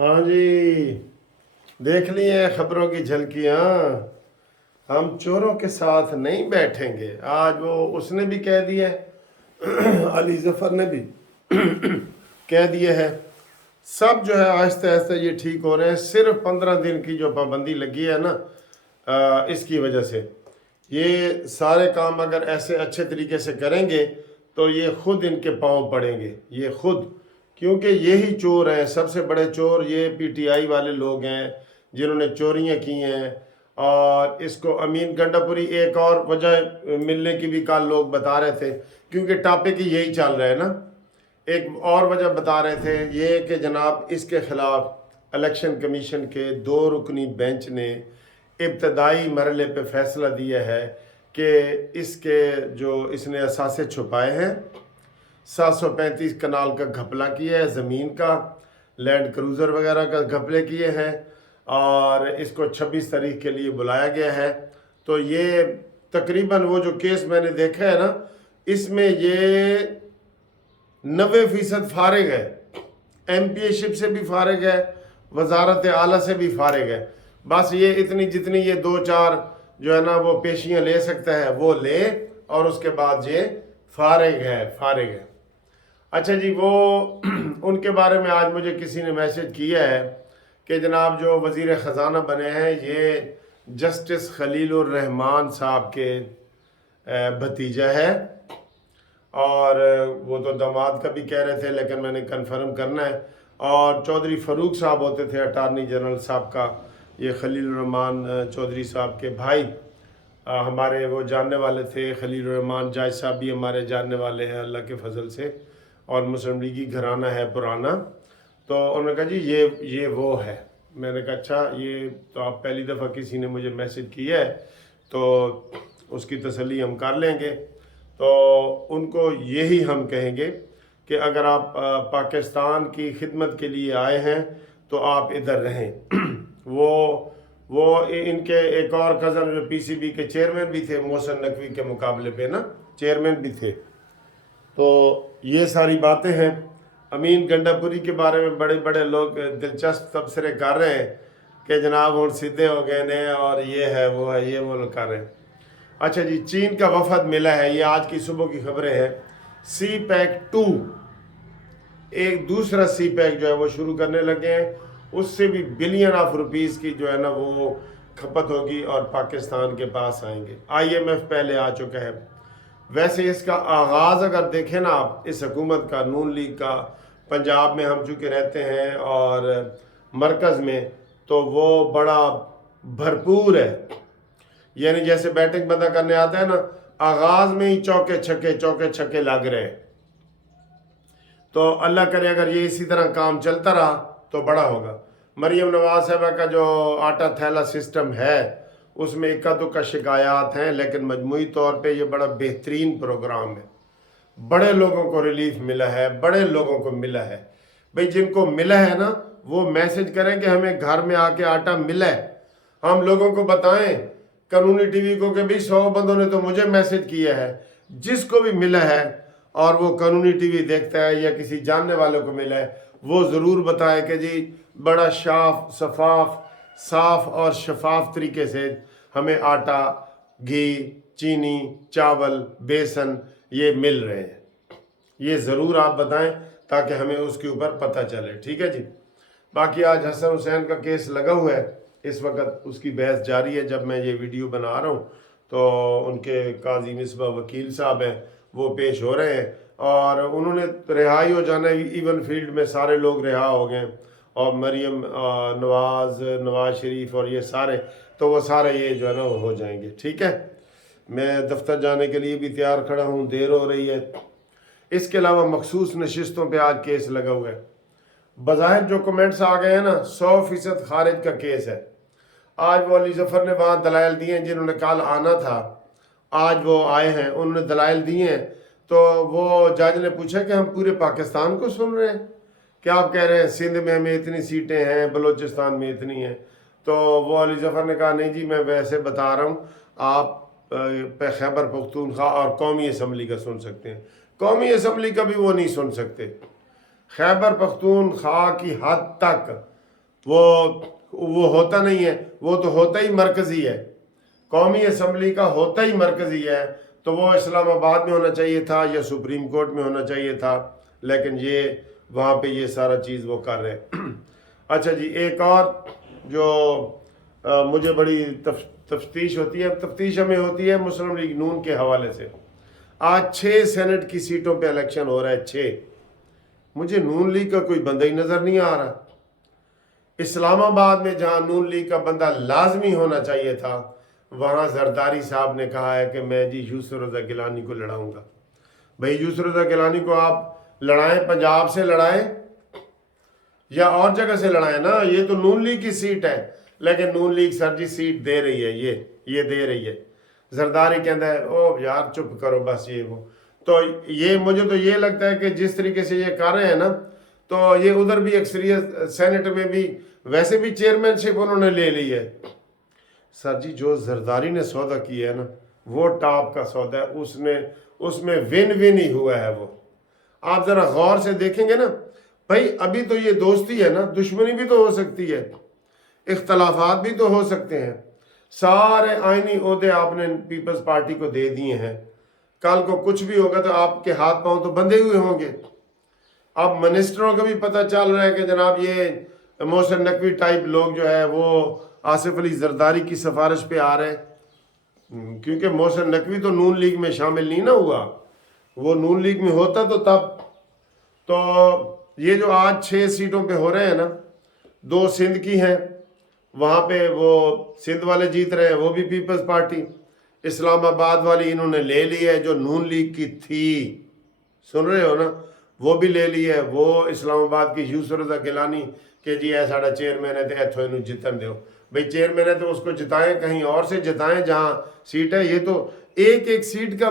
हाँ जी, देख लिए खबरों की झलकियाँ। हम चोरों के साथ नहीं बैठेंगे। आज वो उसने भी कह दिया है अली जफर ने भी कह दिया है। सब जो है आहिस्ते आहिस्ते ये ठीक हो रहे हैं। सिर्फ 15 दिन की जो पाबंदी लगी है ना, इसकी वजह से ये सारे काम अगर ऐसे अच्छे तरीके से करेंगे तो ये खुद इनके पाँव पड़ेंगे, ये खुद। क्योंकि यही चोर हैं, सबसे बड़े चोर ये पीटीआई वाले लोग हैं जिन्होंने चोरियां की हैं। और इसको अमीन गंडापुरी एक और वजह मिलने की भी कल लोग बता रहे थे, क्योंकि टॉपिक ही यही चल रहा है ना। एक और वजह बता रहे थे ये कि जनाब इसके ख़िलाफ़ इलेक्शन कमीशन के 2 रुकनी बेंच ने इब्तदाई मरहले पे फैसला दिया है कि इसके जो इसने असासे छुपाए हैं, 735 कनाल का घपला किया है, ज़मीन का, लैंड क्रूज़र वगैरह का घपले किए हैं, और इसको 26 तारीख के लिए बुलाया गया है। तो ये तकरीबन वो जो केस मैंने देखा है ना, इसमें ये 90% फारिग है। एमपीए से भी फारिग है, वजारत आला से भी फारिग है। बस ये इतनी जितनी ये 2-4 जो है ना वो पेशियाँ ले सकता है वो ले, और उसके बाद ये फारिग है। अच्छा जी, वो उनके बारे में आज मुझे किसी ने मैसेज किया है कि जनाब जो वज़ीर ख़जाना बने हैं ये जस्टिस खलीलुर रहमान साहब के भतीजा है। और वो तो दामाद का भी कह रहे थे, लेकिन मैंने कंफर्म करना है। और चौधरी फ़ारूक साहब होते थे अटारनी जनरल साहब का, ये खलीलुर रहमान चौधरी साहब के भाई हमारे वो जानने वाले थे। खलीलुर रहमान जायज साहब भी हमारे जानने वाले हैं अल्लाह के फजल से, और मुस्लिम लीगी घराना है पुराना। तो उन्होंने कहा जी ये वो है। मैंने कहा अच्छा, ये तो आप पहली दफ़ा किसी ने मुझे मैसेज किया है तो उसकी तसल्ली हम कर लेंगे। तो उनको यही हम कहेंगे कि अगर आप पाकिस्तान की खिदमत के लिए आए हैं तो आप इधर रहें। वो इनके एक और कज़न जो पीसीबी के चेयरमैन भी थे, मोहसिन नकवी के मुकाबले पे ना चेयरमैन भी थे। तो ये सारी बातें हैं। अमीन गंडापुरी के बारे में बड़े बड़े लोग दिलचस्प तबसरे कर रहे हैं कि जनाब हम सीधे हो गए ने, और ये है वो है, ये वो लोग कर रहे हैं। अच्छा जी, चीन का वफद मिला है, ये आज की सुबह की खबरें हैं। सी पैक 2 एक दूसरा सी पैक जो है वो शुरू करने लगे हैं। उससे भी बिलियन ऑफ रुपीस की जो है ना वो खपत होगी और पाकिस्तान के पास आएंगे। IMF पहले आ चुका है। वैसे इसका आगाज़ अगर देखें ना आप, इस हुकूमत का, नून लीग का, पंजाब में हम चूँकि रहते हैं और मरकज़ में, तो वो बड़ा भरपूर है। यानी जैसे बैटिंग बंदा करने आता है ना, आगाज़ में ही चौके छक्के लग रहे हैं। तो अल्लाह करे अगर ये इसी तरह काम चलता रहा तो बड़ा होगा। मरीम नवाज साहबा का जो आटा थैला सिस्टम है उसमें इक्का दुक्का शिकायत हैं, लेकिन मजमूई तौर पे ये बड़ा बेहतरीन प्रोग्राम है। बड़े लोगों को रिलीफ मिला है, बड़े लोगों को मिला है। भाई जिनको मिला है ना वो मैसेज करें कि हमें घर में आके आटा मिला है। हम लोगों को बताएं, कानूनी टीवी को, कि भाई 100 बंदों ने तो मुझे मैसेज किया है। जिसको भी मिला है और वो कानूनी टीवी देखता है या किसी जानने वाले को मिला है, वो ज़रूर बताए कि जी बड़ा साफ और शफाफ तरीके से हमें आटा, घी, चीनी, चावल, बेसन ये मिल रहे हैं। ये ज़रूर आप बताएं ताकि हमें उसके ऊपर पता चले। ठीक है जी। बाकी आज हसन हुसैन का केस लगा हुआ है, इस वक्त उसकी बहस जारी है। जब मैं ये वीडियो बना रहा हूँ तो उनके काजी मिसबा वकील साहब हैं, वो पेश हो रहे हैं, और उन्होंने रिहाई हो जाना है। इवन फील्ड में सारे लोग रिहा हो गए, और मरीम नवाज शरीफ और ये सारे, तो वो सारे ये जो है ना हो जाएंगे। ठीक है, मैं दफ्तर जाने के लिए भी तैयार खड़ा हूँ, देर हो रही है। इसके अलावा मखसूस नशिस्तों पे आज केस लगा हुआ है। बज़ाहिर जो कमेंट्स आ गए हैं ना, 100% खारिज का केस है। आज वो अली जफ़र ने वहाँ दलाइल दिए हैं, जिन्होंने कल आना था, आज वो आए हैं, उन्होंने दलाइल दिए हैं। तो वो जज ने पूछा कि हम पूरे पाकिस्तान को सुन रहे हैं, क्या आप कह रहे हैं सिंध में हमें इतनी सीटें हैं, बलूचिस्तान में इतनी हैं? तो वो अली जफ़र ने कहा नहीं जी, मैं वैसे बता रहा हूँ, आप खैबर पख्तूनख्वा और कौमी असम्बली का सुन सकते हैं, कौमी असम्बली का भी वो नहीं सुन सकते। खैबर पख्तूनख्वा की हद तक वो होता नहीं है, वो तो होता ही मरकज़ी है, कौमी असम्बली का होता ही मरकज़ी है, तो वो इस्लामाबाद में होना चाहिए था या सुप्रीम कोर्ट में होना चाहिए था, लेकिन ये वहाँ पे ये सारा चीज़ वो कर रहे हैं। अच्छा जी, एक और जो मुझे बड़ी तफ्तीश होती है, तफ्तीश हमें होती है मुस्लिम लीग नून के हवाले से। आज 6 सेनेट की सीटों पे इलेक्शन हो रहा है, 6। मुझे नून लीग का कोई बंदा ही नज़र नहीं आ रहा। इस्लामाबाद में जहाँ नून लीग का बंदा लाजमी होना चाहिए था, वहाँ जरदारी साहब ने कहा है कि मैं जी यूसुफ रज़ा गिलानी को लड़ाऊंगा। भाई यूसुफ रज़ा गिलानी को आप लड़ाएं, पंजाब से लड़ाएं या और जगह से लड़ाएं ना, ये तो नून लीग की सीट है, लेकिन नून लीग सर जी सीट दे रही है, ये दे रही है। जरदारी कहता है ओ यार चुप करो बस, ये वो। तो ये मुझे तो ये लगता है कि जिस तरीके से ये कर रहे हैं ना, तो ये उधर भी अक्सरियत सेनेट में भी वैसे भी चेयरमैनशिप उन्होंने ले ली है। सर जी जो जरदारी ने सौदा किया है ना, वो टॉप का सौदा है, उसमें विन विन ही हुआ है। वो आप जरा गौर से देखेंगे ना भाई, अभी तो ये दोस्ती है ना, दुश्मनी भी तो हो सकती है, इख्तलाफात भी तो हो सकते हैं। सारे आईनी ओहदे आपने पीपल्स पार्टी को दे दिए हैं, कल को कुछ भी होगा तो आपके हाथ पांव तो बंधे हुए होंगे। अब मिनिस्टरों का भी पता चल रहा है कि जनाब ये मोहसिन नकवी टाइप लोग जो है वो आसिफ अली जरदारी की सिफारिश पे आ रहे हैं, क्योंकि मोहसिन नकवी तो नून लीग में शामिल नहीं ना हुआ। वो नून लीग में होता तो तब तो ये जो आज 6 सीटों पे हो रहे हैं ना, 2 सिंध की हैं, वहाँ पे वो सिंध वाले जीत रहे हैं, वो भी पीपल्स पार्टी। इस्लामाबाद वाली इन्होंने ले ली है जो नून लीग की थी, सुन रहे हो ना, वो भी ले ली है। वो इस्लामाबाद की यूसुफ रज़ा गिलानी के जी है साड़ा चेयरमैन है, तो इथों इन्हू जितन दो भाई, चेयरमैन है तो उसको जिताएं, कहीं और से जिताएं जहाँ सीट है। ये तो एक एक सीट का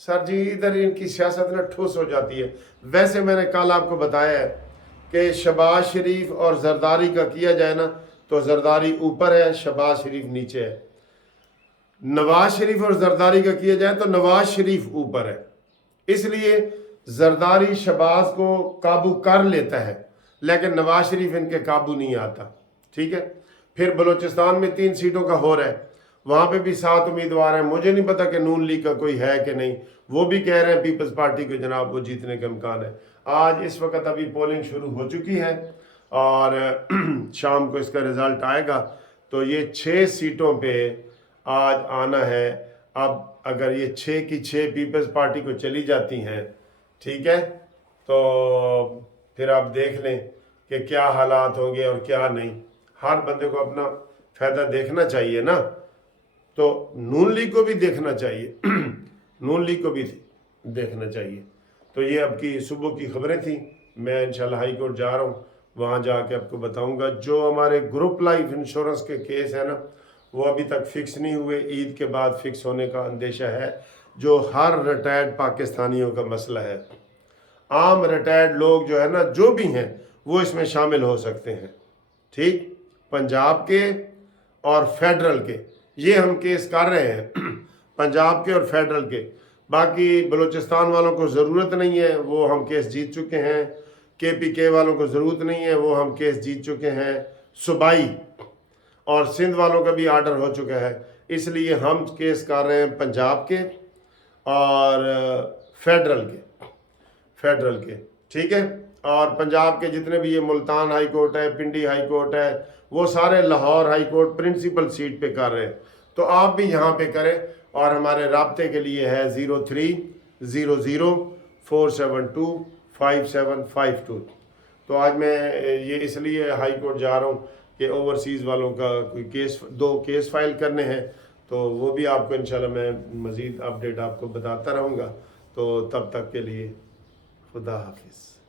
सर जी इधर इनकी सियासत ना ठोस हो जाती है। वैसे मैंने कल आपको बताया है कि शहबाज शरीफ और जरदारी का किया जाए ना, तो जरदारी ऊपर है, शहबाज शरीफ नीचे है। नवाज शरीफ और जरदारी का किया जाए तो नवाज शरीफ ऊपर है, इसलिए जरदारी शहबाज को काबू कर लेता है, लेकिन नवाज शरीफ इनके काबू नहीं आता। ठीक है, फिर बलूचिस्तान में 3 सीटों का हो रहा है, वहाँ पे भी 7 उम्मीदवार हैं। मुझे नहीं पता कि नून लीग का कोई है कि नहीं, वो भी कह रहे हैं पीपल्स पार्टी को जनाब वो जीतने का इम्कान है। आज इस वक्त अभी पोलिंग शुरू हो चुकी है और शाम को इसका रिज़ल्ट आएगा। तो ये 6 सीटों पे आज आना है। अब अगर ये 6 की 6 पीपल्स पार्टी को चली जाती हैं, ठीक है, तो फिर आप देख लें कि क्या हालात होंगे और क्या नहीं। हर बंदे को अपना फ़ायदा देखना चाहिए ना, तो नून लीग को भी देखना चाहिए नून लीग को भी देखना चाहिए। तो ये आपकी सुबह की खबरें थी। मैं इंशाल्लाह हाई कोर्ट जा रहा हूँ, वहाँ जाके आपको बताऊँगा। जो हमारे ग्रुप लाइफ इंश्योरेंस के केस है ना, वो अभी तक फिक्स नहीं हुए, ईद के बाद फिक्स होने का अंदेशा है। जो हर रिटायर्ड पाकिस्तानियों का मसला है, आम रिटायर्ड लोग जो है ना, जो भी हैं वो इसमें शामिल हो सकते हैं। ठीक, पंजाब के और फेडरल के ये हम केस कर रहे हैं पंजाब के और फेडरल के। बाकी बलूचिस्तान वालों को ज़रूरत नहीं है, वो हम केस जीत चुके हैं। KPK वालों को ज़रूरत नहीं है, वो हम केस जीत चुके हैं। सूबाई और सिंध वालों का भी आर्डर हो चुका है, इसलिए हम केस कर रहे हैं पंजाब के और फेडरल के। ठीक है, और पंजाब के जितने भी ये मुल्तान हाई कोर्ट है, पिंडी हाई कोर्ट है, वो सारे Lahore high court principal seat पे कर रहे हैं। तो आप भी यहाँ पे करें, और हमारे राब्ते के लिए है 0300472552। तो आज मैं ये इसलिए हाई कोर्ट जा रहा हूँ कि ओवरसीज़ वालों का कोई केस, 2 केस फाइल करने हैं, तो वो भी आपको इंशाल्लाह मैं मज़ीद अपडेट आपको बताता रहूँगा। तो तब तक के लिए खुदा हाफिज़।